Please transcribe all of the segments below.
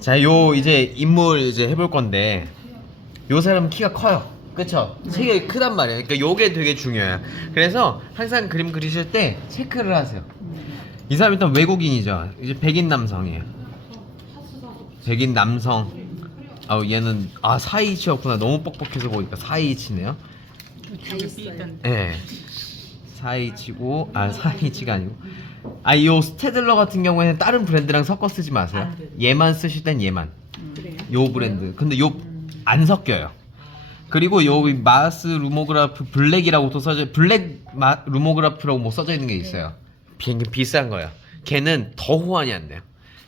자, 요 이제 인물 이제 해볼 건데 요 사람은 키가 커요. 그쵸? 체격이 크단 말이에요. 그러니까 요게 되게 중요해요. 그래서 항상 그림 그리실 때 체크를 하세요. 이 사람 일단 외국인이죠. 이제 백인 남성이에요. 백인 남성. 아, 얘는 427였구나. 너무 뻑뻑해서 보니까 427네요. 예. 427고 427가 아니고 요 스테들러 같은 경우에는 다른 브랜드랑 섞어 쓰지 마세요. 얘만 쓰실 땐 얘만. 요 브랜드. 근데 요 안 섞여요. 그리고 여기 마스 루모그라프 블랙이라고 또 써져 블랙 루모그라프라고 뭐 써져 있는 게 있어요. 비싼 거예요. 걔는 더 호환이 안 돼요.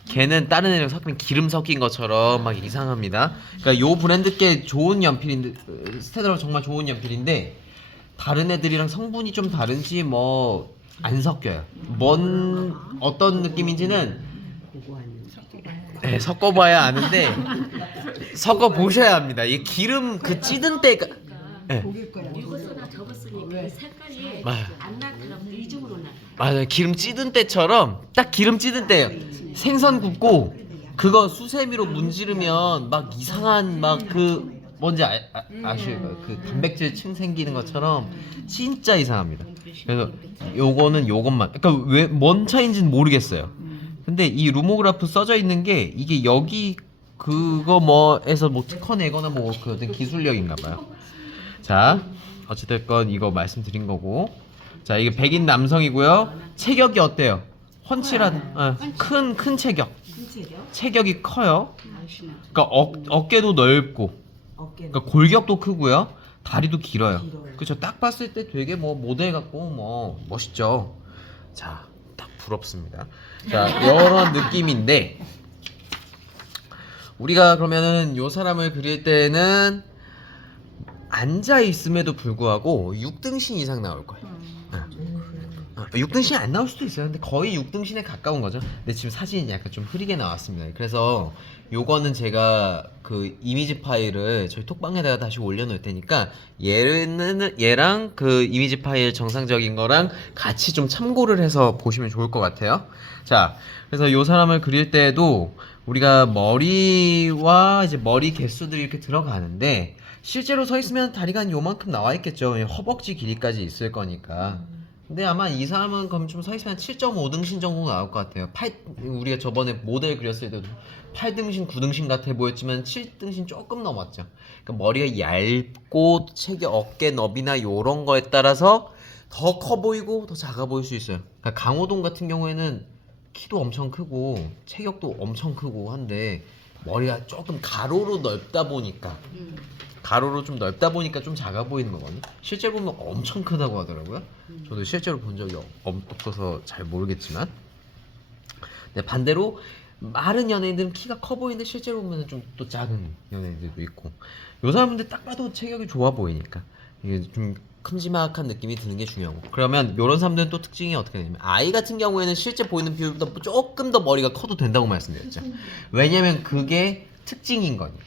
걔는 다른 애랑 섞이면 기름 섞인 것처럼 막 이상합니다. 그러니까 요 브랜드 게 좋은 연필인데 스테드러 정말 좋은 연필인데 다른 애들이랑 성분이 좀 다른지 뭐 안 섞여요. 뭔 어떤 느낌인지는 네, 섞어봐야 아는데 섞어 보셔야 합니다. 이 기름 그 찌든 때가 네. 이거 쓰나 저거 쓰니까 이 색깔이 맞아요. 안 나더라고. 이중으로 나. 맞아요. 기름 찌든 때처럼 딱 기름 찌든 때예요. 생선 굽고 그거 수세미로 문지르면 막 이상한 막 그 뭔지 아시죠? 그 단백질 층 생기는 것처럼 진짜 이상합니다. 그래서 요거는 요것만 그러니까 왜 뭔 차이인지는 모르겠어요. 근데 이 루모그라프 써져 있는 게 이게 여기 그거 뭐에서 뭐 특허 내거나 뭐 그 어떤 기술력인가 봐요. 자, 어찌됐건 이거 말씀드린 거고. 자, 이게 백인 남성이고요. 체격이 어때요? 훤칠한 큰 체격. 체격이 커요. 그러니까 어깨도 넓고 그러니까 골격도 크고요. 다리도 길어요. 그렇죠. 딱 봤을 때 되게 뭐 모델 같고 뭐 멋있죠. 자, 딱 부럽습니다. 자, 이런 느낌인데 우리가 그러면은 요 사람을 그릴 때는 앉아 있음에도 불구하고 6등신 이상 나올 거예요. 6등신이 안 나올 수도 있어요. 근데 거의 6등신에 가까운 거죠. 근데 지금 사진이 약간 좀 흐리게 나왔습니다. 그래서 요거는 제가 그 이미지 파일을 저희 톡방에다가 다시 올려놓을 테니까 얘랑 그 이미지 파일 정상적인 거랑 같이 좀 참고를 해서 보시면 좋을 것 같아요. 자, 그래서 요 사람을 그릴 때에도 우리가 머리와 이제 머리 개수들이 이렇게 들어가는데 실제로 서 있으면 다리가 한 요만큼 나와 있겠죠. 허벅지 길이까지 있을 거니까. 근데 아마 이 사람은 그럼 좀 서 있으면 7.5등신 정도 나올 것 같아요. 우리가 저번에 모델 그렸을 때도 8등신, 9등신 같아 보였지만 7등신 조금 넘었죠. 그러니까 머리가 얇고 체격 어깨 너비나 요런 거에 따라서 더 커 보이고 더 작아 보일 수 있어요. 그러니까 강호동 같은 경우에는 키도 엄청 크고 체격도 엄청 크고 한데 머리가 조금 가로로 넓다 보니까 가로로 좀 넓다 보니까 좀 작아 보이는 거거든요. 실제로 보면 엄청 크다고 하더라고요. 저도 실제로 본 적이 없어서 잘 모르겠지만. 근데 반대로 마른 연예인들은 키가 커 보이는데 실제로 보면 좀 또 작은 연예인들도 있고. 요 사람들 딱 봐도 체격이 좋아 보이니까 이게 좀 큼지막한 느낌이 드는 게 중요하고. 그러면 이런 사람들은 또 특징이 어떻게 되냐면 아이 같은 경우에는 실제 보이는 비율보다 조금 더 머리가 커도 된다고 말씀드렸죠. 왜냐면 그게 특징인 거니까.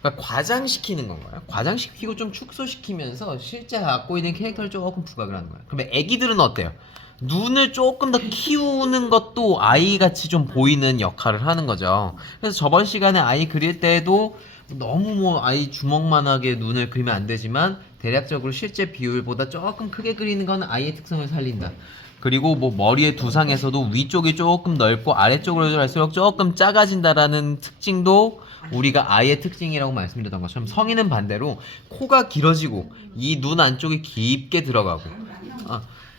그러니까 과장시키는 건가요? 과장시키고 좀 축소시키면서 실제 갖고 있는 캐릭터를 조금 부각을 하는 거예요. 그러면 애기들은 어때요? 눈을 조금 더 키우는 것도 아이같이 좀 보이는 역할을 하는 거죠. 그래서 저번 시간에 아이 그릴 때도 너무 뭐 아이 주먹만하게 눈을 그리면 안 되지만 대략적으로 실제 비율보다 조금 크게 그리는 건 아이의 특성을 살린다. 그리고 뭐 머리의 두상에서도 위쪽이 조금 넓고 아래쪽으로 갈수록 조금 작아진다라는 특징도 우리가 아이의 특징이라고 말씀드렸던 것처럼 성인은 반대로 코가 길어지고 이 눈 안쪽이 깊게 들어가고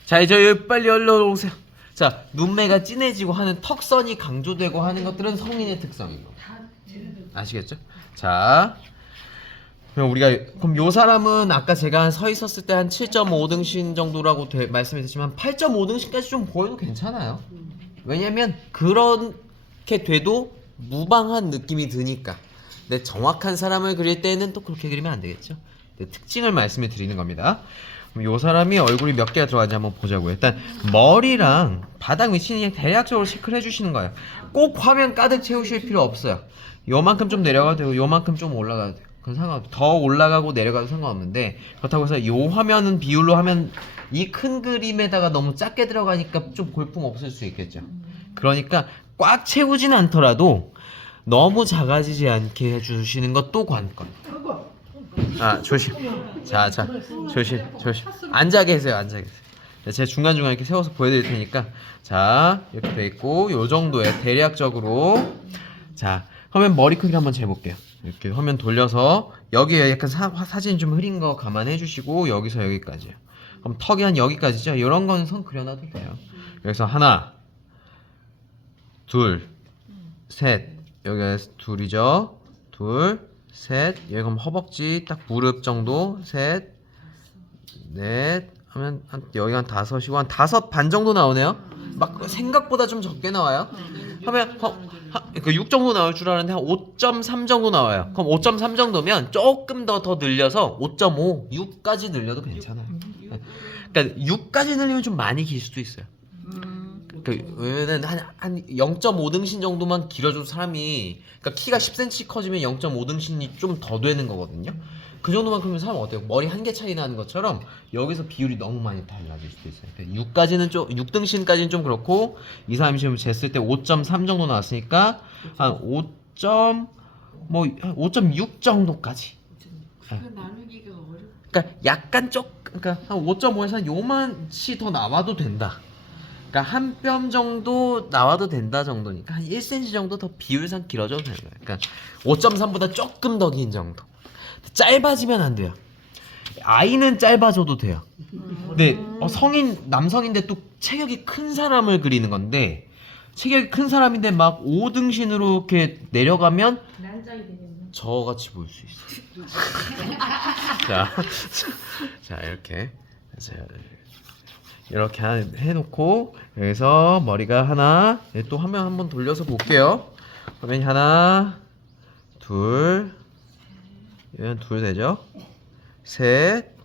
자 이제 여기 빨리 올라오세요. 자 눈매가 진해지고 하는 턱선이 강조되고 하는 것들은 성인의 특성이고 아시겠죠? 자 그럼 요 사람은 아까 제가 서 있었을 때 한 7.5등신 정도라고 말씀드렸지만 8.5등신까지 좀 보여도 괜찮아요. 왜냐면 그렇게 돼도 무방한 느낌이 드니까. 근데 정확한 사람을 그릴 때는 또 그렇게 그리면 안 되겠죠. 특징을 말씀을 드리는 겁니다. 그럼 요 사람이 얼굴이 몇 개가 들어가는지 한번 보자고요. 일단 머리랑 바닥 위치는 그냥 대략적으로 체크를 해주시는 거예요. 꼭 화면 가득 채우실 필요 없어요. 요만큼 좀 내려가도 되고 요만큼 좀 올라가도 돼요. 그건 상관없어요. 더 올라가고 내려가도 상관없는데 그렇다고 해서 요 화면은 비율로 하면 이 큰 그림에다가 너무 작게 들어가니까 좀 볼품 없을 수 있겠죠. 그러니까 꽉 채우진 않더라도 너무 작아지지 않게 해주시는 것도 관건. 아 조심. 자 조심. 앉아 계세요. 제가 중간중간 이렇게 세워서 보여드릴 테니까 자 이렇게 돼 있고 요 정도의 대략적으로 자 화면 머리 크기를 한번 재볼게요. 이렇게 화면 돌려서 여기에 약간 사진 좀 흐린 거 감안해 주시고 여기서 여기까지요. 그럼 턱이 한 여기까지죠. 이런 거는 선 그려놔도 돼요. 여기서 하나 둘 셋 여기가 둘이죠. 둘 셋 여기 그럼 허벅지 딱 무릎 정도 셋 넷 하면 한 여기가 한 다섯이고 한 다섯 반 정도 나오네요. 막 생각보다 좀 적게 나와요. 하면 그 6 정도 나올 줄 알았는데 한 5.3 정도 나와요. 그럼 5.3 정도면 조금 더 늘려서 5.5, 6까지 늘려도 괜찮아요. 그러니까 6까지 늘리면 좀 많이 길 수도 있어요. 왜냐면 한 0.5등신 정도만 길어져도 사람이 그러니까 키가 10cm 커지면 0.5등신이 좀 더 되는 거거든요. 그 정도만 크면 사람 어때요? 머리 한 개 차이 나는 것처럼 여기서 비율이 너무 많이 달라질 수도 있어요. 6까지는 좀 6등신까지는 좀 그렇고 2, 3, 4 쟀을 때 5.3 정도 나왔으니까 한 5.6 정도까지. 나누기가 어렵. 그러니까 약간 그러니까 한 5.5에서 한 요만치 더 나와도 된다. 그러니까 한 뼘 정도 나와도 된다 정도니까 한 1cm 정도 더 비율상 길어져도 되는 거예요. 그러니까 5.3보다 조금 더 긴 정도. 짧아지면 안 돼요. 아이는 짧아져도 돼요. 근데 남성인데 또 체격이 큰 사람을 그리는 건데 체격이 큰 사람인데 막 5등신으로 이렇게 내려가면 저같이 보일 수 있어요. 자 이렇게 해놓고 여기서 머리가 하나 또 화면 한번 돌려서 볼게요. 화면이 하나 둘 얘는 둘 되죠? 셋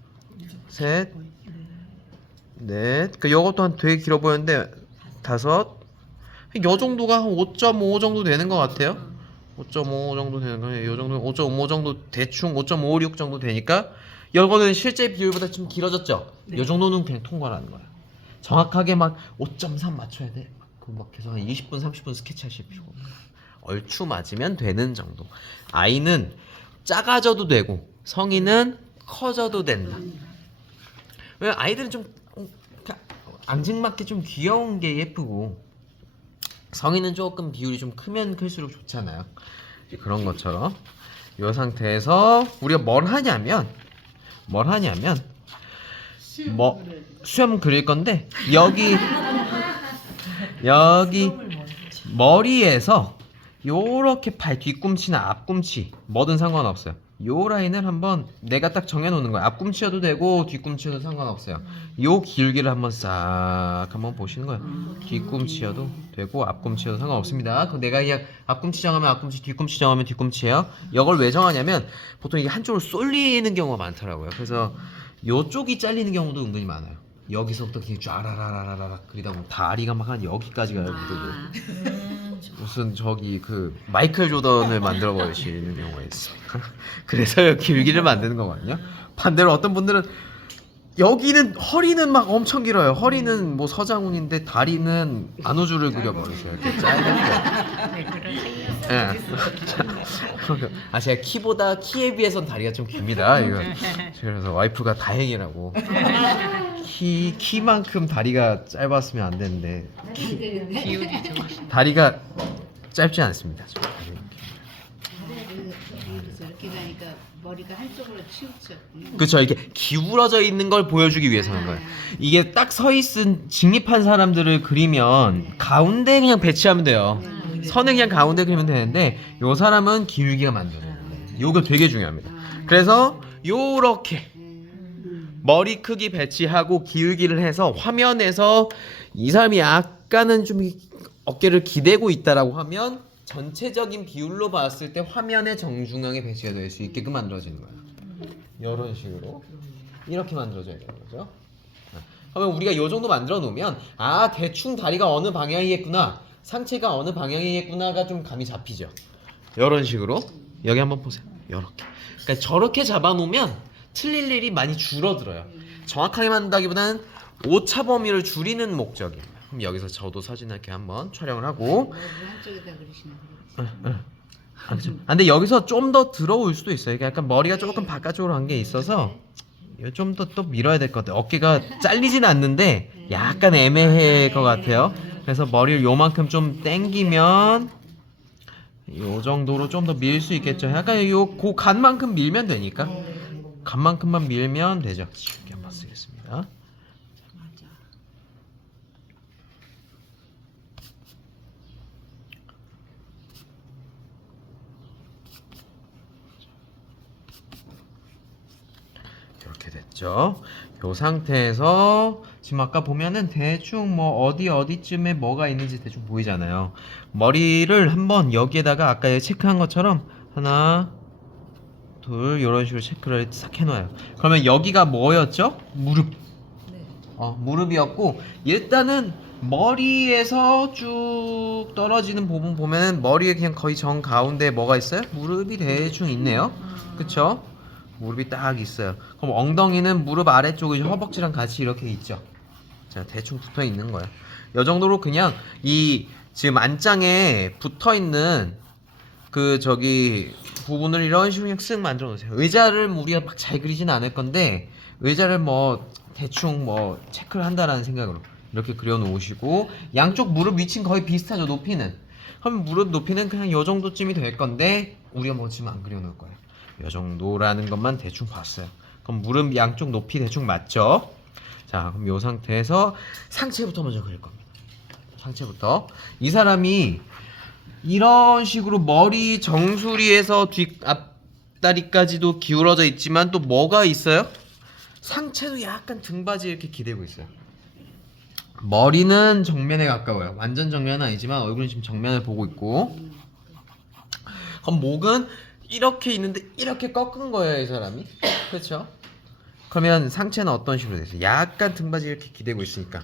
넷 그 요것도 한 되게 길어 보였는데 다섯 요 정도가 한 5.5 정도 되는 것 같아요. 5.5 정도 되는 거예요. 요 정도 5.5 정도 대충 5.56 정도 되니까 이거는 실제 비율보다 좀 길어졌죠? 요 정도는 그냥 통과라는 거예요. 정확하게 막 5.3 맞춰야 돼. 막 계속 한 20분 30분 스케치 하실 필요가 없어요. 얼추 맞으면 되는 정도. 아이는 작아져도 되고 성인은 커져도 된다. 왜 아이들은 좀 앙증맞게 좀 귀여운 게 예쁘고 성인은 조금 비율이 좀 크면 클수록 좋잖아요. 그런 것처럼 이 상태에서 우리가 뭘 하냐면 수염 그릴 건데 여기 머리에서 요렇게 발 뒤꿈치나 앞꿈치 뭐든 상관없어요. 요 라인을 한번 내가 딱 정해놓는 거예요. 앞꿈치여도 되고 뒤꿈치여도 상관없어요. 요 길기를 한번 싹 한번 보시는 거예요. 뒤꿈치여도 되고 앞꿈치여도 상관없습니다. 그 내가 그냥 앞꿈치 정하면 앞꿈치, 뒤꿈치 정하면 뒤꿈치예요. 이걸 왜 정하냐면 보통 이게 한쪽으로 쏠리는 경우가 많더라고요. 그래서 요쪽이 잘리는 경우도 은근히 많아요. 여기서부터 그냥 쫙라라라라라 그리다 보면 다리가 막 한 여기까지 가요. 무슨 저기 그 마이클 조던을 만들어 버리시는 경우가 있습니다. 그래서 길기를 만드는 거거든요. 반대로 어떤 분들은 여기는 허리는 막 엄청 길어요. 허리는 뭐 서장훈인데 다리는 안우주를 그려버리세요. 이렇게 짧게. 예. 아 제가 키에 비해선 다리가 좀 깁니다. 이거 그래서 와이프가 다행이라고. 키만큼 다리가 짧았으면 안 되는데 다리가 짧지 않습니다. 이렇게 가니까 머리가 한쪽으로 치우쳐. 그렇죠. 이게 기울어져 있는 걸 보여주기 위해서 하는 거예요. 이게 딱 서 있은 직립한 사람들을 그리면 가운데 그냥 배치하면 돼요. 선을 그냥 가운데 그리면 되는데 요 사람은 기울기가 만들어요. 요거 되게 중요합니다. 그래서 요렇게 머리 크기 배치하고 기울기를 해서 화면에서 이 사람이 약간은 좀 어깨를 기대고 있다라고 하면 전체적인 비율로 봤을 때 화면의 정중앙에 배치가 될 수 있게끔 만들어지는 거예요. 이런 식으로 이렇게 만들어져야 되는 거죠. 그러면 우리가 이 정도 만들어 놓으면 아 대충 다리가 어느 방향이겠구나, 상체가 어느 방향이겠구나가 좀 감이 잡히죠. 이런 식으로 여기 한번 보세요. 이렇게. 그러니까 저렇게 잡아놓으면 틀릴 일이 많이 줄어들어요. 정확하게 만든다기보다는 오차 범위를 줄이는 목적이에요. 그럼 여기서 저도 사진 이렇게 한번 촬영을 하고 한쪽에다 그리시는 거예요. 그렇죠. 근데 여기서 좀 더 들어올 수도 있어요. 그러니까 약간 머리가 조금 바깥쪽으로 간 게 있어서 좀 더 또 밀어야 될 것 같아요. 어깨가 잘리진 않는데 약간 애매할 것 같아요. 그래서 머리를 요만큼 좀 당기면 요 정도로 좀 더 밀 수 있겠죠. 약간 요 간만큼 밀면 되니까 간만큼만 밀면 되죠. 쉽게 한번 쓰겠습니다. 맞아. 이렇게 됐죠. 요 상태에서 지금 아까 보면은 대충 뭐 어디쯤에 뭐가 있는지 대충 보이잖아요. 머리를 한번 여기에다가 아까 체크한 것처럼 하나, 둘 이런 식으로 체크를 싹 해놔요. 그러면 여기가 뭐였죠? 무릎. 네. 무릎이었고 일단은 머리에서 쭉 떨어지는 부분 보면은 머리에 그냥 거의 정 가운데에 뭐가 있어요? 무릎이 대충 있네요. 그쵸? 무릎이 딱 있어요. 그럼 엉덩이는 무릎 아래쪽에 허벅지랑 같이 이렇게 있죠. 자, 대충 붙어 있는 거예요. 이 정도로 그냥 이 지금 안장에 붙어 있는 그 저기 부분을 이런 식으로 그냥 쓱 만들어 놓으세요. 의자를 우리가 막 잘 그리지는 않을 건데 의자를 뭐 대충 뭐 체크를 한다라는 생각으로 이렇게 그려 놓으시고 양쪽 무릎 위치는 거의 비슷하죠. 높이는. 그럼 무릎 높이는 그냥 요 정도쯤이 될 건데 우리가 뭐 지금 안 그려 놓을 거예요. 요 정도라는 것만 대충 봤어요. 그럼 무릎 양쪽 높이 대충 맞죠? 자, 그럼 요 상태에서 상체부터 먼저 그릴 겁니다. 상체부터. 이 사람이 이런 식으로 머리 정수리에서 뒷 앞다리까지도 기울어져 있지만 또 뭐가 있어요? 상체도 약간 등받이 이렇게 기대고 있어요. 머리는 정면에 가까워요. 완전 정면은 아니지만 얼굴은 지금 정면을 보고 있고. 그럼 목은 이렇게 있는데 이렇게 꺾은 거예요, 이 사람이. 그렇죠? 그러면 상체는 어떤 식으로 되죠? 약간 등받이 이렇게 기대고 있으니까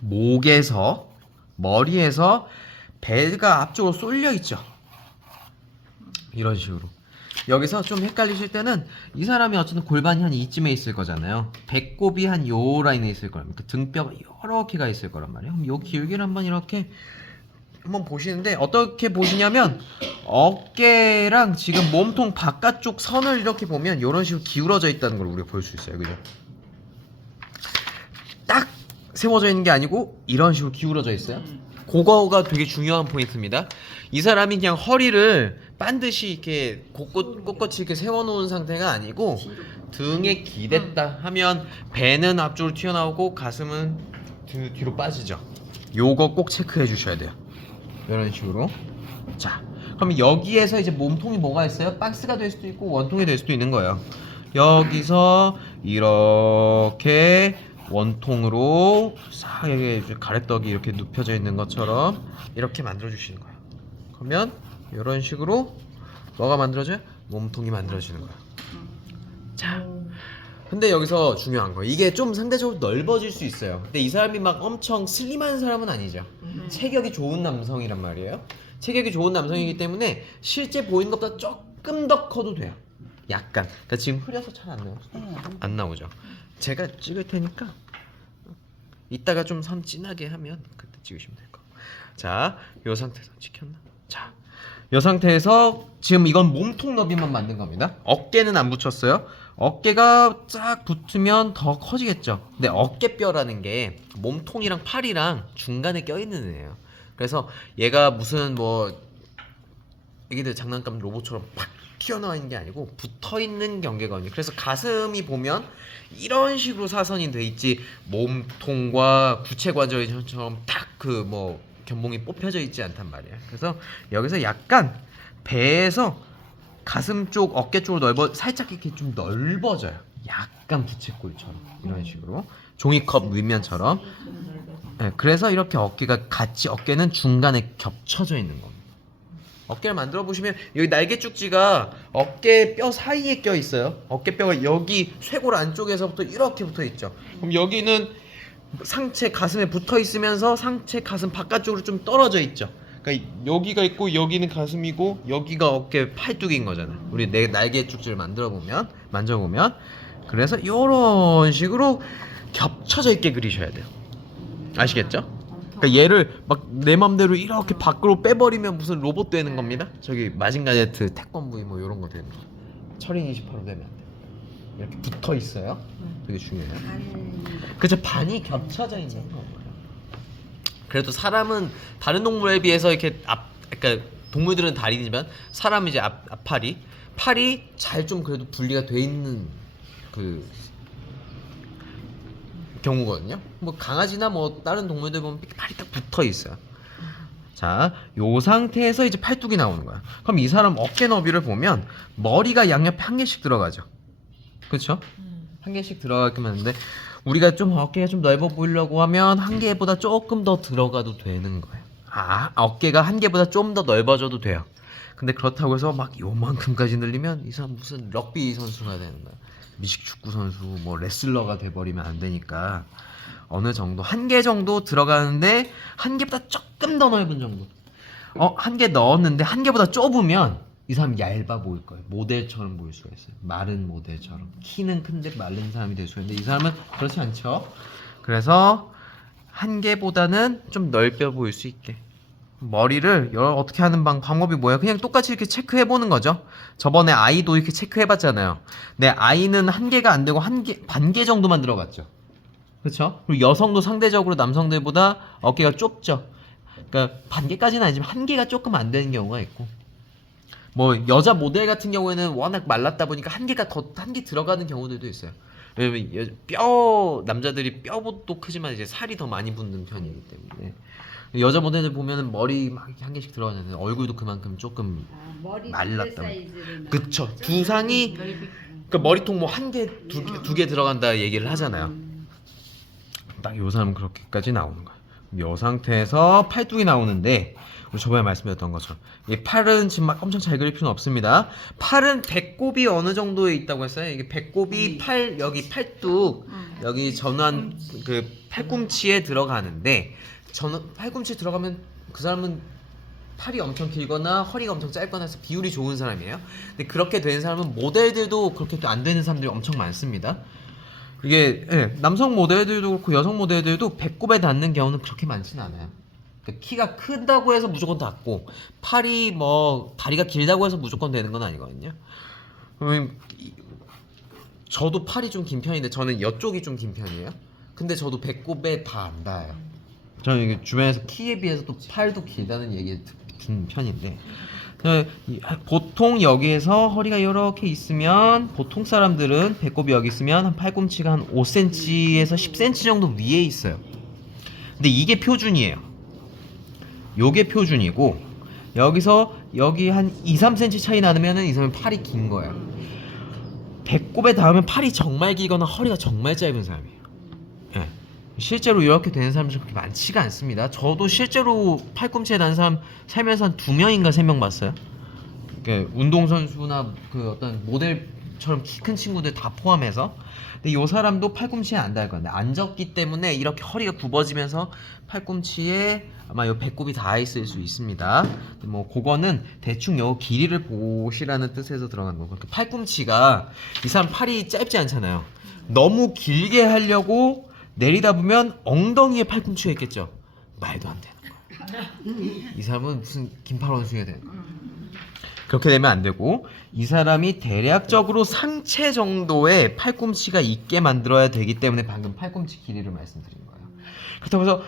목에서 머리에서 배가 앞쪽으로 쏠려 있죠. 이런 식으로. 여기서 좀 헷갈리실 때는 이 사람이 어쨌든 골반이 한 이쯤에 있을 거잖아요. 배꼽이 한 요 라인에 있을 거라면 그 등뼈가 이렇게 가 있을 거란 말이에요. 그럼 요 길기를 한번 이렇게 한번 보시는데 어떻게 보시냐면 어깨랑 지금 몸통 바깥쪽 선을 이렇게 보면 이런 식으로 기울어져 있다는 걸 우리가 볼 수 있어요. 그죠? 딱 세워져 있는 게 아니고 이런 식으로 기울어져 있어요. 그거가 되게 중요한 포인트입니다. 이 사람이 그냥 허리를 반드시 이렇게 꼿꼿이 이렇게 세워놓은 상태가 아니고 등에 기댔다 하면 배는 앞쪽으로 튀어나오고 가슴은 뒤로 빠지죠. 요거 꼭 체크해 주셔야 돼요. 이런 식으로. 자, 그럼 여기에서 이제 몸통이 뭐가 있어요? 박스가 될 수도 있고 원통이 될 수도 있는 거예요. 여기서 이렇게 원통으로 싹 이렇게 가래떡이 이렇게 눕혀져 있는 것처럼 이렇게 만들어 주시는 거예요. 그러면 이런 식으로 뭐가 만들어져요? 몸통이 만들어지는 거예요. 자, 근데 여기서 중요한 거 이게 좀 상대적으로 넓어질 수 있어요. 근데 이 사람이 막 엄청 슬림한 사람은 아니죠. 체격이 좋은 남성이란 말이에요. 체격이 좋은 남성이기 때문에 실제 보이는 것보다 조금 더 커도 돼요. 약간. 그러니까 지금 흐려서 잘 안 나오죠. 안 나오죠. 제가 찍을 테니까 이따가 좀 선 진하게 하면 그때 찍으시면 될 거. 자, 요 상태에서 찍혔나? 자, 요 상태에서 지금 이건 몸통 너비만 만든 겁니다. 어깨는 안 붙였어요. 어깨가 쫙 붙으면 더 커지겠죠. 근데 어깨뼈라는 게 몸통이랑 팔이랑 중간에 껴있는 애예요. 그래서 얘가 무슨 뭐 애기들 장난감 로봇처럼 팍 튀어나와 있는 게 아니고 붙어있는 경계거든요. 그래서 가슴이 보면 이런 식으로 사선이 돼 있지 몸통과 구체관절처럼 딱 그 뭐 견봉이 뽑혀져 있지 않단 말이에요. 그래서 여기서 약간 배에서 가슴 쪽 어깨 쪽으로 살짝 이렇게 좀 넓어져요. 약간 부채꼴처럼 이런 식으로 종이컵 윗면처럼. 네, 그래서 이렇게 어깨가 같이 어깨는 중간에 겹쳐져 있는 겁니다. 어깨를 만들어 보시면 여기 날개 쭉지가 어깨 뼈 사이에 껴 있어요. 어깨 뼈가 여기 쇄골 안쪽에서부터 이렇게 붙어 있죠. 그럼 여기는 상체 가슴에 붙어 있으면서 상체 가슴 바깥쪽으로 좀 떨어져 있죠. 그러니까 여기가 있고 여기는 가슴이고 여기가 어깨 팔뚝인 거잖아요. 우리 내 날개 쭉지를 만져보면 그래서 이런 식으로 겹쳐져 있게 그리셔야 돼요. 아시겠죠? 그러니까 얘를 막 내 맘대로 이렇게 밖으로 빼버리면 무슨 로봇 되는 겁니다. 저기 마징가제트 태권브이 뭐 이런 거 되는 거. 철인 28로 되면 안 돼. 이렇게 붙어 있어요. 되게 중요해요. 그쵸, 반이 겹쳐져 있는 거예요. 그래도 사람은 다른 동물에 비해서 이렇게 그러니까 동물들은 다리지만 사람은 이제 앞팔이 팔이 잘 좀 그래도 분리가 돼 있는 그 경우거든요. 뭐 강아지나 뭐 다른 동물들 보면 팔이 딱 붙어 있어요. 자, 요 상태에서 이제 팔뚝이 나오는 거야. 그럼 이 사람 어깨 너비를 보면 머리가 양옆에 한 개씩 들어가죠. 그렇죠? 한 개씩 들어가게끔 하는데 우리가 좀 어깨가 좀 넓어 보이려고 하면 한 개보다 조금 더 들어가도 되는 거예요. 어깨가 한 개보다 좀 더 넓어져도 돼요. 근데 그렇다고 해서 막 요만큼까지 늘리면 이 사람 무슨 럭비 선수가 되는 거야. 미식 축구 선수, 뭐 레슬러가 돼버리면 안 되니까 어느 정도 한 개 정도 들어가는데 한 개보다 조금 더 넓은 정도. 한 개 넣었는데 한 개보다 좁으면 이 사람이 얇아 보일 거예요. 모델처럼 보일 수가 있어요. 마른 모델처럼. 키는 큰데 마른 사람이 될 수가 있는데 이 사람은 그렇지 않죠. 그래서 한 개보다는 좀 넓혀 보일 수 있게. 머리를 어떻게 하는 방법이 뭐예요? 그냥 똑같이 이렇게 체크해 보는 거죠. 저번에 아이도 이렇게 체크해 봤잖아요. 내 아이는 한 개가 안 되고 반 개 정도만 들어갔죠. 그렇죠? 그리고 여성도 상대적으로 남성들보다 어깨가 좁죠. 그러니까 반 개까지는 아니지만 한 개가 조금 안 되는 경우가 있고, 뭐 여자 모델 같은 경우에는 워낙 말랐다 보니까 한 개 들어가는 경우들도 있어요. 왜냐면 남자들이 뼈도 크지만 이제 살이 더 많이 붙는 편이기 때문에 여자 모델들 보면은 머리 막 한 개씩 들어가잖아요. 얼굴도 그만큼 조금 머리 말랐다. 사이즈로 그쵸. 두상이 그러니까 머리통 뭐 한 개, 두 개 들어간다 얘기를 하잖아요. 딱 요 사람은 그렇게까지 나오는 거야. 요 상태에서 팔뚝이 나오는데 우리 저번에 말씀드렸던 것처럼 이 팔은 지금 막 엄청 잘 그릴 필요는 없습니다. 팔은 배꼽이 어느 정도에 있다고 했어요? 이게 배꼽이 여기 팔뚝 여기 전완 그 팔꿈치에 들어가는데 팔꿈치에 들어가면 그 사람은 팔이 엄청 길거나 허리가 엄청 짧거나 해서 비율이 좋은 사람이에요. 근데 그렇게 된 사람은 모델들도 그렇게 안 되는 사람들이 엄청 많습니다. 이게 남성 모델들도 그렇고 여성 모델들도 배꼽에 닿는 경우는 그렇게 많지는 않아요. 그러니까 키가 크다고 해서 무조건 닿고 팔이 뭐 다리가 길다고 해서 무조건 되는 건 아니거든요. 저도 팔이 좀 긴 편인데 저는 이쪽이 좀 긴 편이에요. 근데 저도 배꼽에 다 안 닿아요. 저는 이게 주변에서 키에 비해서 또 팔도 길다는 얘기 듣는 편인데 보통 여기에서 허리가 이렇게 있으면 보통 사람들은 배꼽이 여기 있으면 한 팔꿈치가 한 5cm에서 10cm 정도 위에 있어요. 근데 이게 표준이에요. 요게 표준이고 여기서 여기 한 2, 3cm 차이 나면은 이 사람은 팔이 긴 거예요. 배꼽에 닿으면 팔이 정말 길거나 허리가 정말 짧은 사람이에요. 예. 실제로 이렇게 되는 사람들이 그렇게 많지가 않습니다. 저도 실제로 팔꿈치에 닿는 사람 살면서 한 2명인가 3명 봤어요. 운동선수나 그 어떤 모델처럼 키 큰 친구들 다 포함해서. 근데 이 사람도 팔꿈치에 안 닿을 건데 안 졌기 때문에 이렇게 허리가 굽어지면서 팔꿈치에 아마 요 배꼽이 닿아 있을 수 있습니다. 뭐 그거는 대충 요 길이를 보시라는 뜻에서 들어간 거고, 팔꿈치가 이 사람 팔이 짧지 않잖아요. 너무 길게 하려고 내리다 보면 엉덩이에 팔꿈치가 있겠죠. 말도 안 되는 거야. 이 사람은 무슨 긴팔 원숭이가 되는 거야. 그렇게 되면 안 되고 이 사람이 대략적으로 상체 정도의 팔꿈치가 있게 만들어야 되기 때문에 방금 팔꿈치 길이를 말씀드린 거예요. 그렇다고 해서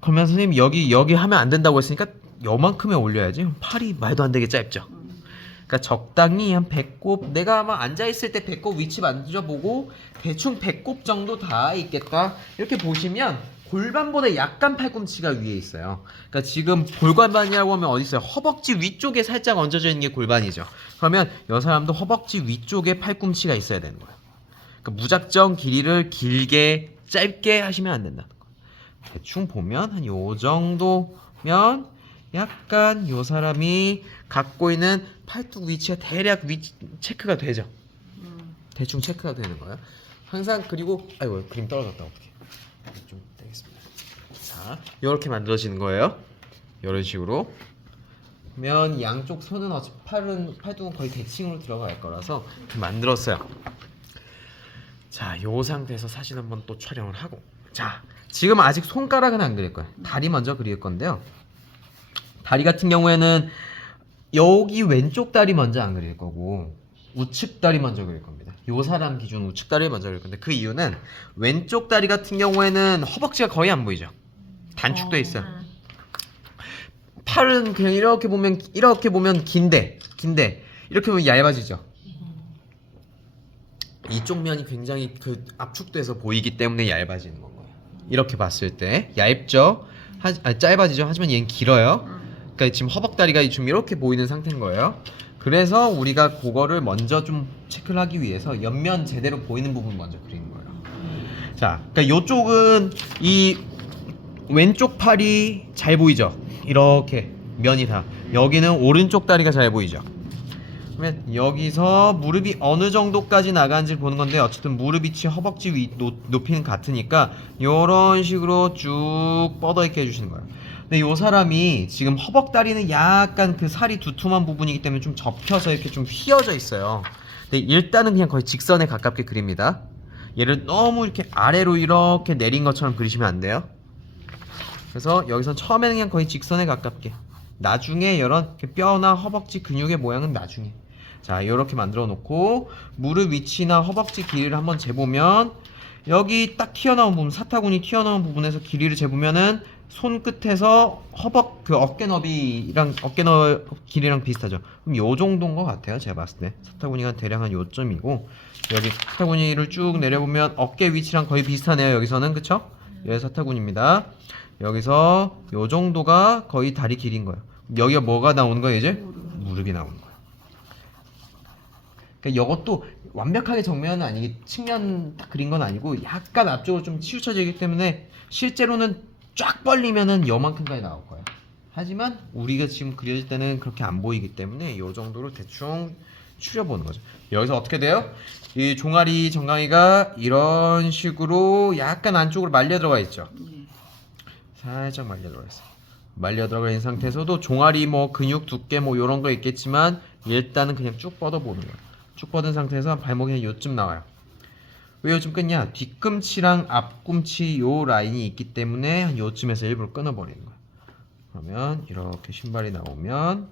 그러면 선생님 여기 하면 안 된다고 했으니까 요만큼에 올려야지. 팔이 말도 안 되게 짧죠. 그러니까 적당히 한 배꼽, 내가 아마 앉아있을 때 배꼽 위치 만져보고 대충 배꼽 정도 다 있겠다 이렇게 보시면 골반보다 약간 팔꿈치가 위에 있어요. 그러니까 지금 골반이라고 하면 어디 있어요? 허벅지 위쪽에 살짝 얹어져 있는 게 골반이죠. 그러면 이 사람도 허벅지 위쪽에 팔꿈치가 있어야 되는 거예요. 그러니까 무작정 길이를 길게 짧게 하시면 안 된다는 거예요. 대충 보면 한 요 정도면 약간 요 사람이 갖고 있는 팔뚝 위치가 대략 체크가 되죠. 대충 체크가 되는 거예요. 항상. 그리고 아이고 그림 떨어졌다. 어떻게 좀 되겠습니다. 자, 이렇게 만들어지는 거예요. 이런 식으로. 그러면 양쪽 손은 어차피 팔뚝은 거의 대칭으로 들어갈 거라서 이렇게 만들었어요. 자, 요 상태에서 사진 한번 또 촬영을 하고, 자, 지금 아직 손가락은 안 그릴 거예요. 다리 먼저 그릴 건데요. 다리 같은 경우에는 여기 왼쪽 다리 먼저 안 그릴 거고 우측 다리 먼저 그릴 겁니다. 요 사람 기준 우측 다리 먼저 그릴 건데 그 이유는 왼쪽 다리 같은 경우에는 허벅지가 거의 안 보이죠. 단축돼 있어요. 팔은 그냥 이렇게 보면 긴데 이렇게 보면 얇아지죠. 이쪽 면이 굉장히 그 압축돼서 보이기 때문에 얇아지는 건 거예요. 이렇게 봤을 때 얇죠. 짧아지죠. 하지만 얘는 길어요. 그러니까 지금 허벅다리가 좀 이렇게 보이는 상태인 거예요. 그래서 우리가 그거를 먼저 좀 체크를 하기 위해서 옆면 제대로 보이는 부분 먼저 그리는 거예요. 자, 그러니까 이쪽은 이 왼쪽 팔이 잘 보이죠. 이렇게 면이 다. 여기는 오른쪽 다리가 잘 보이죠. 그러면 여기서 무릎이 어느 정도까지 나가는지 보는 건데 어쨌든 무릎 위치, 허벅지 높이는 같으니까 이런 식으로 쭉 뻗어 있게 해주시는 거예요. 근데 요 사람이 지금 허벅다리는 약간 그 살이 두툼한 부분이기 때문에 좀 접혀서 이렇게 좀 휘어져 있어요. 근데 일단은 그냥 거의 직선에 가깝게 그립니다. 얘를 너무 이렇게 아래로 이렇게 내린 것처럼 그리시면 안 돼요. 그래서 여기서 처음에는 그냥 거의 직선에 가깝게, 나중에 이런 뼈나 허벅지 근육의 모양은 나중에. 자, 이렇게 만들어 놓고 무릎 위치나 허벅지 길이를 한번 재보면 여기 딱 튀어나온 부분, 사타구니 튀어나온 부분에서 길이를 재보면은 손끝에서 어깨 너비랑 길이랑 비슷하죠. 그럼 요 정도인 것 같아요. 제가 봤을 때 사타구니가 대략 한 요점이고, 여기 사타구니를 쭉 내려보면 어깨 위치랑 거의 비슷하네요. 여기서는, 그쵸? 여기 사타구니입니다. 여기서 요 정도가 거의 다리 길이인 거예요. 여기가 뭐가 나오는 거예요? 이제 무릎이 나오는 거예요. 그러니까 이것도 완벽하게 정면은 아니기, 측면 딱 그린 건 아니고 약간 앞쪽으로 좀 치우쳐지기 때문에 실제로는 쫙 벌리면은 요만큼까지 나올 거예요. 하지만 우리가 지금 그릴 때는 그렇게 안 보이기 때문에 이 정도로 대충 추려보는 거죠. 여기서 어떻게 돼요? 이 종아리 정강이가 이런 식으로 약간 안쪽으로 말려 들어가 있죠. 살짝 말려 들어가 있어요. 말려 들어가 있는 상태에서도 종아리 뭐 근육 두께 뭐 이런 거 있겠지만 일단은 그냥 쭉 뻗어 보는 거예요. 쭉 뻗은 상태에서 발목이 요쯤 나와요. 왜 요쯤 끊냐? 뒤꿈치랑 앞꿈치 요 라인이 있기 때문에 한 요쯤에서 일부러 끊어버리는 거예요. 그러면 이렇게 신발이 나오면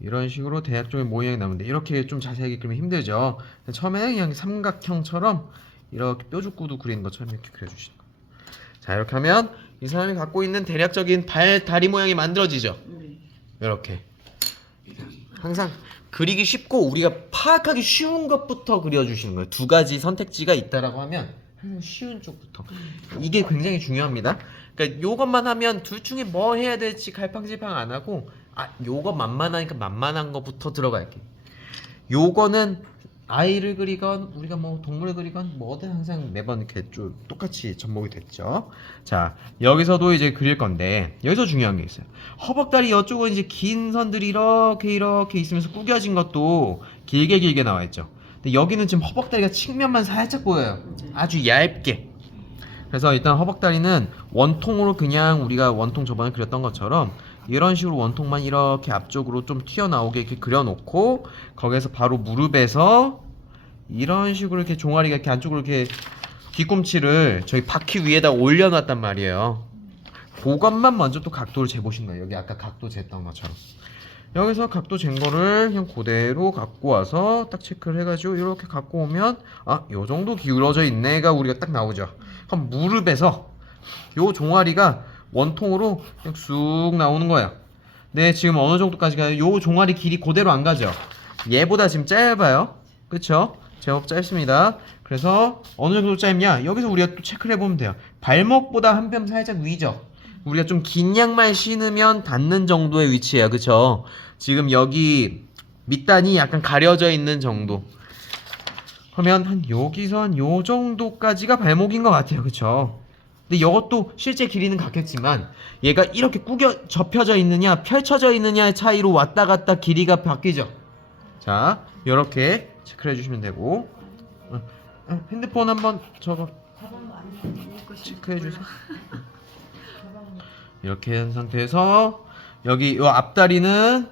이런 식으로 대략적인 모양이 나오는데, 이렇게 좀 자세하게 그리면 힘들죠. 처음에는 그냥 삼각형처럼 이렇게 뾰족구도 그리는 것처럼 이렇게 그려주시는 거예요. 자, 이렇게 하면 이 사람이 갖고 있는 대략적인 다리 모양이 만들어지죠. 이렇게 항상 그리기 쉽고 우리가 파악하기 쉬운 것부터 그려주시는 거예요. 두 가지 선택지가 있다라고 하면 항상 쉬운 쪽부터. 이게 굉장히 중요합니다. 그러니까 요것만 하면 둘 중에 뭐 해야 될지 갈팡질팡 안 하고, 요거 만만하니까 만만한 거부터 들어갈게. 요거는 아이를 그리건 우리가 뭐 동물을 그리건 뭐든 항상 매번 이렇게 좀 똑같이 접목이 됐죠. 자, 여기서도 이제 그릴 건데 여기서 중요한 게 있어요. 허벅다리 이쪽은 이제 긴 선들이 이렇게 있으면서 구겨진 것도 길게 나와 있죠. 근데 여기는 지금 허벅다리가 측면만 살짝 보여요. 아주 얇게. 그래서 일단 허벅다리는 원통으로 그냥 우리가 원통 저번에 그렸던 것처럼 이런 식으로 원통만 이렇게 앞쪽으로 좀 튀어나오게 이렇게 그려놓고, 거기에서 바로 무릎에서 이런 식으로 이렇게 종아리가 이렇게 안쪽으로 이렇게 뒤꿈치를 저희 바퀴 위에다 올려놨단 말이에요. 그것만 먼저 또 각도를 재보신 거예요. 여기 아까 각도 쟀던 것처럼. 여기서 각도 잰 거를 그냥 그대로 갖고 와서 딱 체크를 해가지고 이렇게 갖고 오면 요 정도 기울어져 있네가 우리가 딱 나오죠. 그럼 무릎에서 요 종아리가 원통으로 그냥 쑥 나오는 거예요. 네, 지금 어느 정도까지 가요? 요 종아리 길이 그대로 안 가죠. 얘보다 지금 짧아요. 그쵸? 제법 짧습니다. 그래서 어느 정도 짧냐? 여기서 우리가 또 체크를 해보면 돼요. 발목보다 한 뼘 살짝 위죠. 우리가 좀 긴 양말 신으면 닿는 정도의 위치예요. 그쵸? 지금 여기 밑단이 약간 가려져 있는 정도. 그러면 한 여기서 한 요 정도까지가 발목인 것 같아요. 그쵸? 근데 이것도 실제 길이는 같겠지만 얘가 이렇게 접혀져 있느냐 펼쳐져 있느냐의 차이로 왔다 갔다 길이가 바뀌죠. 자, 이렇게 체크를 해주시면 되고, 핸드폰 한번 저거 체크해 주세요. 이렇게 한 상태에서 여기 요 앞다리는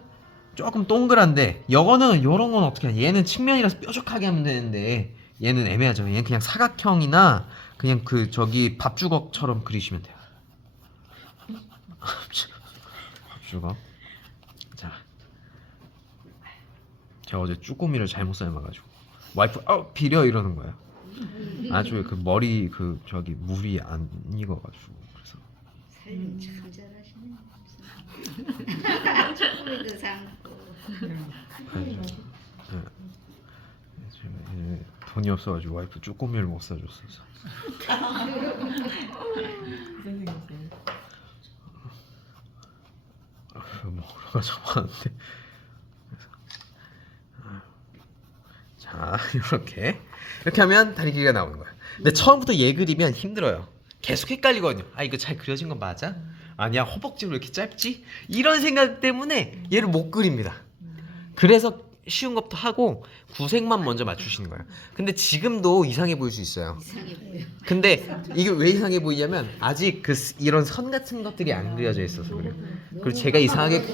조금 동그란데, 요거는 요런 건 어떻게 하냐, 얘는 측면이라서 뾰족하게 하면 되는데 얘는 애매하죠. 얘는 그냥 사각형이나 그냥 그 저기 밥주걱처럼 그리시면 돼요. 밥주걱. 자, 제가 어제 쭈꾸미를 잘못 삶아가지고 와이프 비려 이러는 거예요. 아주 그 머리 그 저기 물이 안 익어가지고 그래서 살림 참 잘하시네. 초콜릿도 삶고. 제가 이제 돈이 없어가지고 와이프 쭈꾸미를 못 사줬어서. 먹으러 가자고 하는데. 자, 이렇게 하면 다리 길이가 나오는 거야. 근데 처음부터 얘 그리면 힘들어요. 계속 헷갈리거든요. 아, 이거 잘 그려진 건 맞아? 아니야, 허벅지로 이렇게 짧지? 이런 생각 때문에 얘를 못 그립니다. 그래서 쉬운 것부터 하고 구색만 먼저 맞추시는 거예요. 근데 지금도 이상해 보일 수 있어요. 이상해 보여. 근데 이게 왜 이상해 보이냐면 아직 이런 선 같은 것들이 안 그려져 있어서 그래요. 그리고 제가 이상하게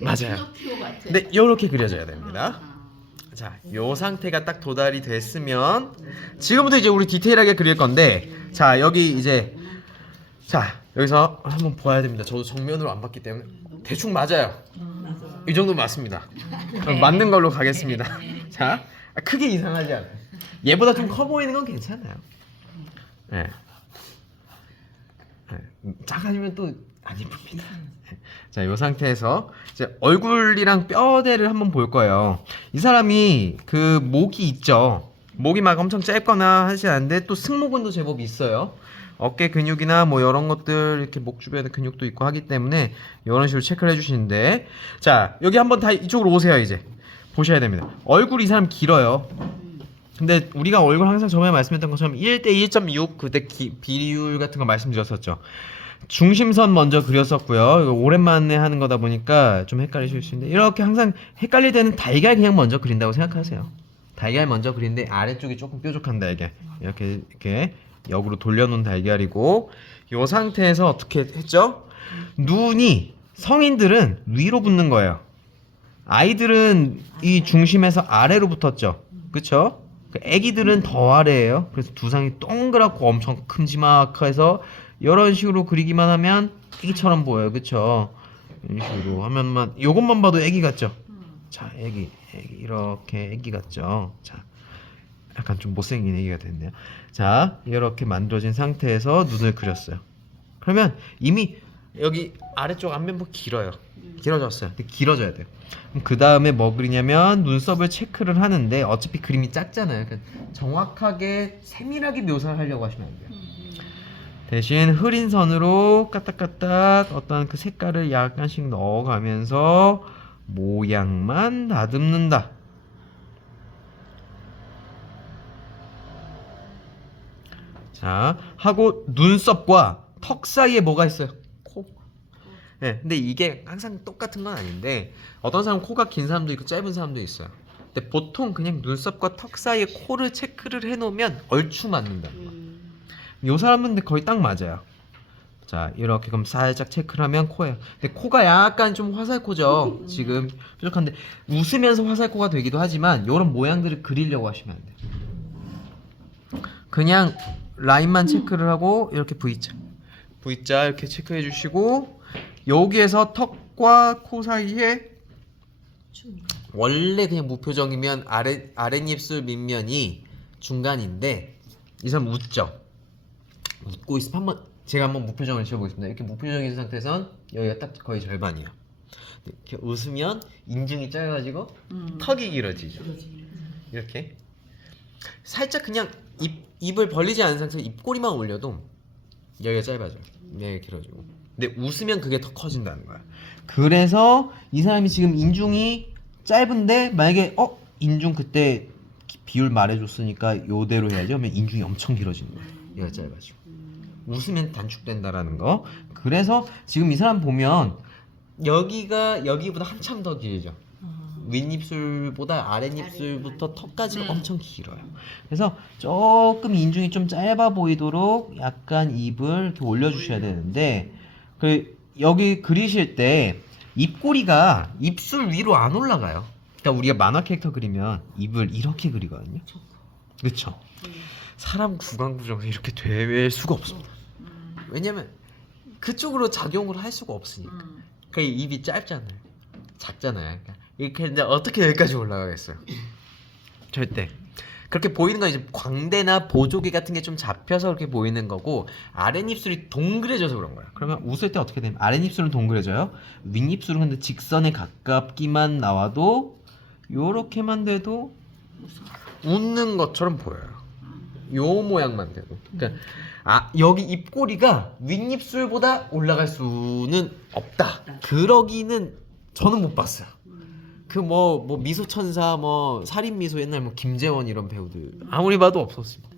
맞아요. 피노키오 같아. 근데 이렇게 그려져야 됩니다. 자, 요 상태가 딱 도달이 됐으면 지금부터 이제 우리 디테일하게 그릴 건데, 자, 여기 이제 자, 여기서 한번 봐야 됩니다. 저도 정면으로 안 봤기 때문에 대충 맞아요. 이 정도 맞습니다. 그럼 맞는 걸로 가겠습니다. 자, 크게 이상하지 않아요. 얘보다 좀 커 보이는 건 괜찮아요. 네. 작아지면 또 안 예쁩니다. 자, 이 상태에서 이제 얼굴이랑 뼈대를 한번 볼 거예요. 이 사람이 그 목이 있죠. 목이 막 엄청 짧거나 하지 않는데 또 승모근도 제법 있어요. 어깨 근육이나 뭐 이런 것들 이렇게 목 주변에 근육도 있고 하기 때문에 이런 식으로 체크를 해주시는데, 자, 여기 한번 다 이쪽으로 오세요. 이제 보셔야 됩니다. 얼굴이 이 사람 길어요. 근데 우리가 얼굴 항상 저번에 말씀했던 것처럼 1대 1.6 그때 비율 같은 거 말씀드렸었죠. 중심선 먼저 그렸었고요. 이거 오랜만에 하는 거다 보니까 좀 헷갈리실 수 있는데, 이렇게 항상 헷갈릴 때는 달걀 그냥 먼저 그린다고 생각하세요. 달걀 먼저 그리는데 아래쪽이 조금 뾰족한 달걀, 이렇게 역으로 돌려놓은 달걀이고, 이 상태에서 어떻게 했죠? 눈이 성인들은 위로 붙는 거예요. 아이들은 이 중심에서 아래로 붙었죠. 그쵸? 애기들은 더 아래예요. 그래서 두상이 동그랗고 엄청 큼지막해서 이런 식으로 그리기만 하면 애기처럼 보여요. 그쵸? 이런 식으로 하면만, 요것만 봐도 애기 같죠? 자, 애기 이렇게 애기 같죠? 자, 약간 좀 못생긴 애기가 됐네요. 자, 이렇게 만들어진 상태에서 눈을 그렸어요. 그러면 이미 여기 아래쪽 안면부 길어요. 길어졌어요. 근데 길어져야 돼요. 그럼 그 다음에 뭐 그리냐면 눈썹을 체크를 하는데, 어차피 그림이 작잖아요. 그러니까 정확하게 세밀하게 묘사를 하려고 하시면 안 돼요. 대신 흐린 선으로 까딱까딱 어떤 그 색깔을 약간씩 넣어가면서 모양만 다듬는다. 자, 하고 눈썹과 턱 사이에 뭐가 있어요? 코. 네, 근데 이게 항상 똑같은 건 아닌데 어떤 사람은 코가 긴 사람도 있고 짧은 사람도 있어요. 근데 보통 그냥 눈썹과 턱 사이에 코를 체크를 해놓으면 얼추 맞는다. 요 사람은 근데 거의 딱 맞아요. 자, 이렇게 그럼 살짝 체크를 하면 코예요. 근데 코가 약간 좀 화살코죠. 지금 뾰족한데 웃으면서 화살코가 되기도 하지만 이런 모양들을 그리려고 하시면 안 돼요. 그냥 라인만 체크를 하고 이렇게 V자 이렇게 체크해 주시고, 여기에서 턱과 코 사이에 원래 그냥 무표정이면 아랫입술 밑면이 중간인데 이 사람 웃죠. 웃고 있으면 제가 한번 무표정을 지어보겠습니다. 이렇게 무표정인 상태에선 여기가 딱 거의 절반이에요. 이렇게 웃으면 인중이 짧아지고 턱이 길어지죠. 이렇게 살짝 그냥 입을 벌리지 않은 상태에서 입꼬리만 올려도 여기가 짧아져요. 여기가 길어지고. 근데 웃으면 그게 더 커진다는 거야. 그래서 이 사람이 지금 인중이 짧은데 만약에 인중 그때 비율 말해줬으니까 요대로 해야죠 하면 인중이 엄청 길어지는 거야. 얘가 짧아지고. 웃으면 단축된다라는 거. 그래서 지금 이 사람 보면 여기가 여기보다 한참 더 길죠. 윗입술보다 아랫입술부터 턱까지가 엄청 길어요. 그래서 조금 인중이 좀 짧아 보이도록 약간 입을 이렇게 올려주셔야 되는데, 여기 그리실 때 입꼬리가 입술 위로 안 올라가요. 그러니까 우리가 만화 캐릭터 그리면 입을 이렇게 그리거든요. 그렇죠? 사람 구강 구조가 이렇게 될 수가 없습니다. 왜냐면 그쪽으로 작용을 할 수가 없으니까. 그 입이 짧잖아요. 작잖아요. 그러니까 이렇게 했는데 어떻게 여기까지 올라가겠어요? 절대. 그렇게 보이는 건 이제 광대나 보조개 같은 게 좀 잡혀서 그렇게 보이는 거고 아랫입술이 동그래져서 그런 거야. 그러면 웃을 때 어떻게 되면 아랫입술은 동그래져요. 윗입술은 근데 직선에 가깝기만 나와도 요렇게만 돼도 웃는 것처럼 보여요. 요 모양만 돼도. 그러니까 여기 입꼬리가 윗입술보다 올라갈 수는 없다. 그러기는 저는 못 봤어요. 그 뭐 미소천사 뭐 살인미소 옛날 뭐 김재원 이런 배우들 아무리 봐도 없었습니다.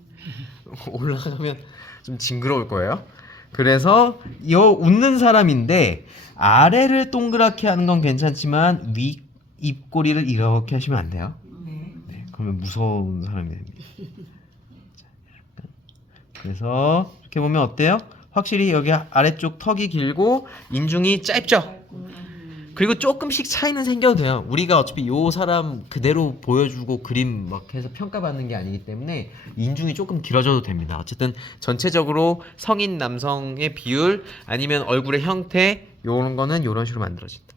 올라가면 좀 징그러울 거예요. 그래서 요 웃는 사람인데 아래를 동그랗게 하는 건 괜찮지만 위 입꼬리를 이렇게 하시면 안 돼요. 네, 그러면 무서운 사람이 됩니다. 자, 약간. 그래서 이렇게 보면 어때요? 확실히 여기 아래쪽 턱이 길고 인중이 짧죠? 그리고 조금씩 차이는 생겨도 돼요. 우리가 어차피 요 사람 그대로 보여주고 그림 막 해서 평가받는 게 아니기 때문에 인중이 조금 길어져도 됩니다. 어쨌든 전체적으로 성인 남성의 비율 아니면 얼굴의 형태 요런 거는 요런 식으로 만들어진다.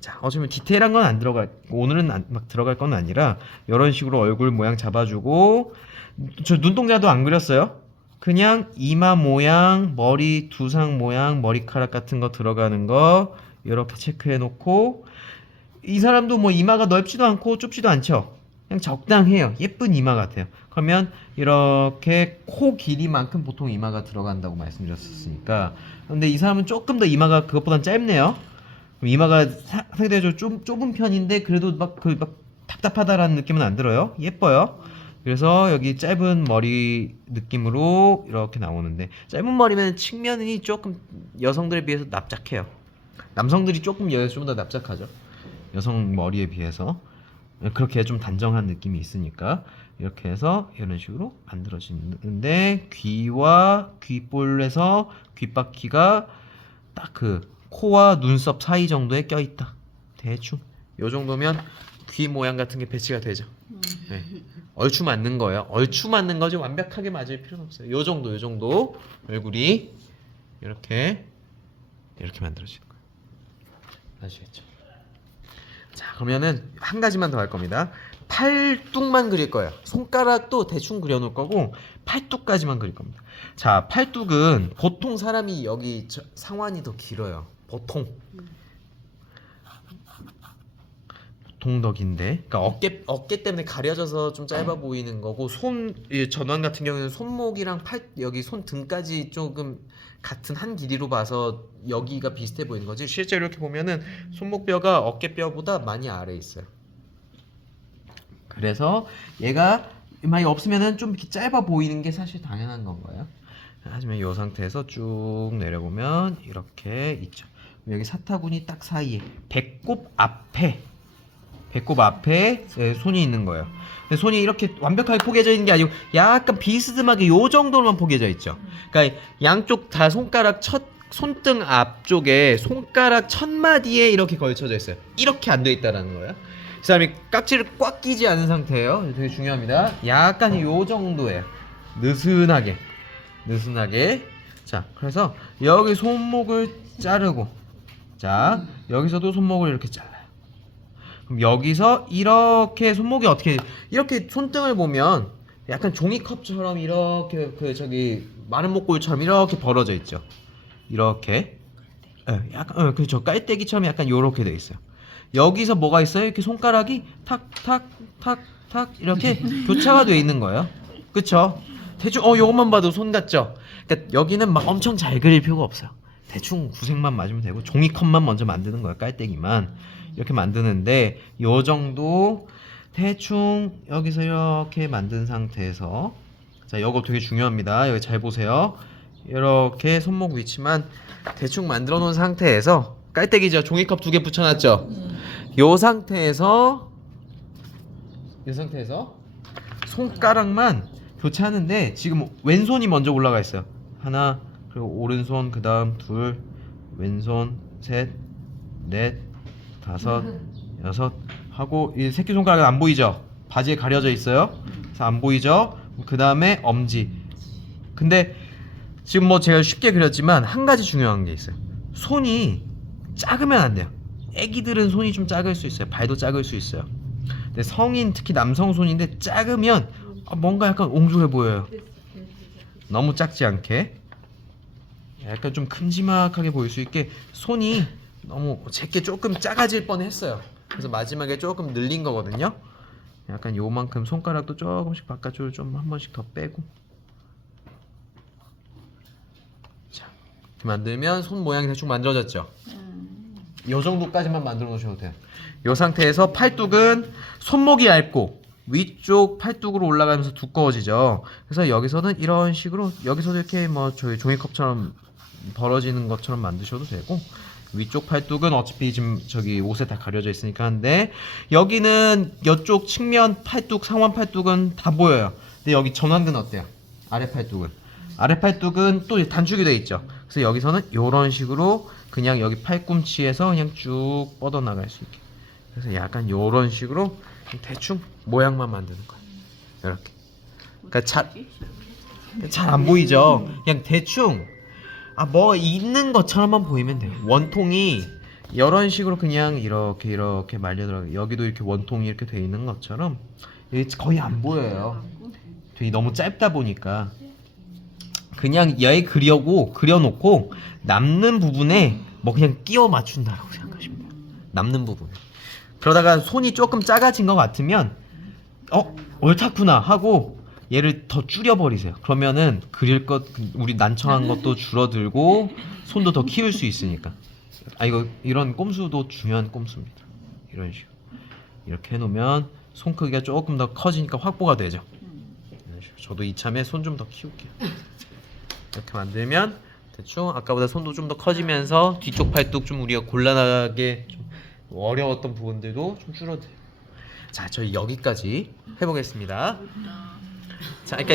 자, 어쩌면 디테일한 건 안 들어갈 오늘은 막 들어갈 건 아니라 이런 식으로 얼굴 모양 잡아주고 저 눈동자도 안 그렸어요. 그냥 이마 모양, 머리 두상 모양, 머리카락 같은 거 들어가는 거 이렇게 체크해 놓고 이 사람도 뭐 이마가 넓지도 않고 좁지도 않죠. 그냥 적당해요. 예쁜 이마 같아요. 그러면 이렇게 코 길이만큼 보통 이마가 들어간다고 말씀드렸으니까 근데 이 사람은 조금 더 이마가 그것보단 짧네요. 이마가 상대적으로 좁은 편인데 그래도 막 답답하다라는 느낌은 안 들어요. 예뻐요. 그래서 여기 짧은 머리 느낌으로 이렇게 나오는데 짧은 머리면 측면이 조금 여성들에 비해서 납작해요. 남성들이 조금 더 납작하죠. 여성 머리에 비해서 그렇게 좀 단정한 느낌이 있으니까 이렇게 해서 이런 식으로 만들어지는데 귀와 귓볼에서 귓바퀴가 딱 그 코와 눈썹 사이 정도에 껴있다. 대충 요 정도면 귀 모양 같은 게 배치가 되죠. 네. 얼추 맞는 거예요. 얼추 맞는 거지 완벽하게 맞을 필요는 없어요. 요 정도 얼굴이 이렇게 만들어지는 거예요. 아시겠죠? 자, 그러면은 한 가지만 더 할 겁니다. 팔뚝만 그릴 거예요. 손가락도 대충 그려놓을 거고 팔뚝까지만 그릴 겁니다. 자, 팔뚝은 보통 사람이 여기 상완이 더 길어요. 보통 더 긴데, 그러니까 어깨 때문에 가려져서 좀 짧아 보이는 거고 이 전완 같은 경우는 손목이랑 여기 손등까지 조금 같은 한 길이로 봐서 여기가 비슷해 보이는 거지. 실제로 이렇게 보면은 손목뼈가 어깨뼈보다 많이 아래에 있어요. 그래서 얘가 만약 없으면은 좀 이렇게 짧아 보이는 게 사실 당연한 건 거예요. 하지만 이 상태에서 쭉 내려보면 이렇게 있죠. 여기 사타구니 딱 사이에 배꼽 앞에 손이 있는 거예요. 근데 손이 이렇게 완벽하게 포개져 있는 게 아니고 약간 비스듬하게 요 정도로만 포개져 있죠. 그러니까 양쪽 다 손등 앞쪽에 손가락 첫 마디에 이렇게 걸쳐져 있어요. 이렇게 안 돼 있다라는 거예요. 이 사람이 깍지를 꽉 끼지 않은 상태예요. 되게 중요합니다. 약간 요 정도예요. 느슨하게. 자, 그래서 여기 손목을 자르고, 자, 여기서도 손목을 이렇게 잘라요. 그럼 여기서 이렇게 손목이 이렇게 손등을 보면 약간 종이컵처럼 이렇게 마른 목골처럼 이렇게 벌어져 있죠. 이렇게. 약간 그렇죠. 깔때기처럼 약간 요렇게 돼 있어요. 여기서 뭐가 있어요? 이렇게 손가락이 탁 이렇게 교차가 돼 있는 거예요. 그쵸? 대충 요것만 봐도 손 같죠? 그러니까 여기는 막 엄청 잘 그릴 필요가 없어요. 대충 구색만 맞으면 되고 종이컵만 먼저 만드는 거예요. 깔때기만 이렇게 만드는데 요 정도 대충 여기서 이렇게 만든 상태에서 자, 요거 되게 중요합니다. 여기 잘 보세요. 이렇게 손목 위치만 대충 만들어 놓은 상태에서 깔때기죠. 종이컵 2개 붙여놨죠. 요 상태에서 손가락만 교체하는데 지금 왼손이 먼저 올라가 있어요. 하나, 그리고 오른손, 그 다음 둘, 왼손, 셋, 넷, 다섯, 여섯 하고 이 새끼손가락은 안 보이죠? 바지에 가려져 있어요. 그래서 안 보이죠? 그 다음에 엄지. 근데 지금 뭐 제가 쉽게 그렸지만 한 가지 중요한 게 있어요. 손이 작으면 안 돼요. 애기들은 손이 좀 작을 수 있어요. 발도 작을 수 있어요. 근데 성인, 특히 남성 손인데 작으면 뭔가 약간 옹졸해 보여요. 너무 작지 않게 약간 좀 큼지막하게 보일 수 있게 손이 너무 제게 조금 작아질 뻔했어요. 그래서 마지막에 조금 늘린 거거든요. 약간 요만큼 손가락도 조금씩 바깥쪽으로 좀 한 번씩 더 빼고. 자, 이렇게 만들면 손 모양이 대충 만들어졌죠. 요 정도까지만 만들어 놓으셔도 돼요. 요 상태에서 팔뚝은 손목이 얇고 위쪽 팔뚝으로 올라가면서 두꺼워지죠. 그래서 여기서는 이런 식으로 여기서도 이렇게 뭐 저희 종이컵처럼 벌어지는 것처럼 만드셔도 되고, 위쪽 팔뚝은 어차피 지금 저기 옷에 다 가려져 있으니까 한데, 여기는 이쪽 측면 팔뚝, 상완 팔뚝은 다 보여요. 근데 여기 전완근 어때요? 아래 팔뚝은? 아래 팔뚝은 또 단축이 돼 있죠. 그래서 여기서는 이런 식으로 그냥 여기 팔꿈치에서 그냥 쭉 뻗어 나갈 수 있게. 그래서 약간 이런 식으로 대충 모양만 만드는 거예요. 이렇게. 그러니까 잘 안 보이죠? 그냥 대충 뭐 있는 것처럼만 보이면 돼요. 원통이 이런 식으로 그냥 이렇게 말려 들어가. 여기도 이렇게 원통이 이렇게 돼 있는 것처럼 이게 거의 안 보여요. 되게 너무 짧다 보니까 그냥 얘 그려놓고 남는 부분에 뭐 그냥 끼워 맞춘다라고 생각하시면 돼요. 남는 부분. 그러다가 손이 조금 작아진 것 같으면 옳다구나 하고 얘를 더 줄여버리세요. 그러면은 그릴 것 우리 난청한 것도 줄어들고 손도 더 키울 수 있으니까. 이거 이런 꼼수도 중요한 꼼수입니다. 이런 식으로 이렇게 해놓으면 손 크기가 조금 더 커지니까 확보가 되죠. 이런 식으로. 저도 이참에 손 좀 더 키울게요. 이렇게 만들면 대충 아까보다 손도 좀 더 커지면서 뒤쪽 팔뚝 좀 우리가 곤란하게 좀 어려웠던 부분들도 좀 줄어들어요. 자, 저희 여기까지 해보겠습니다. 자, 그러니까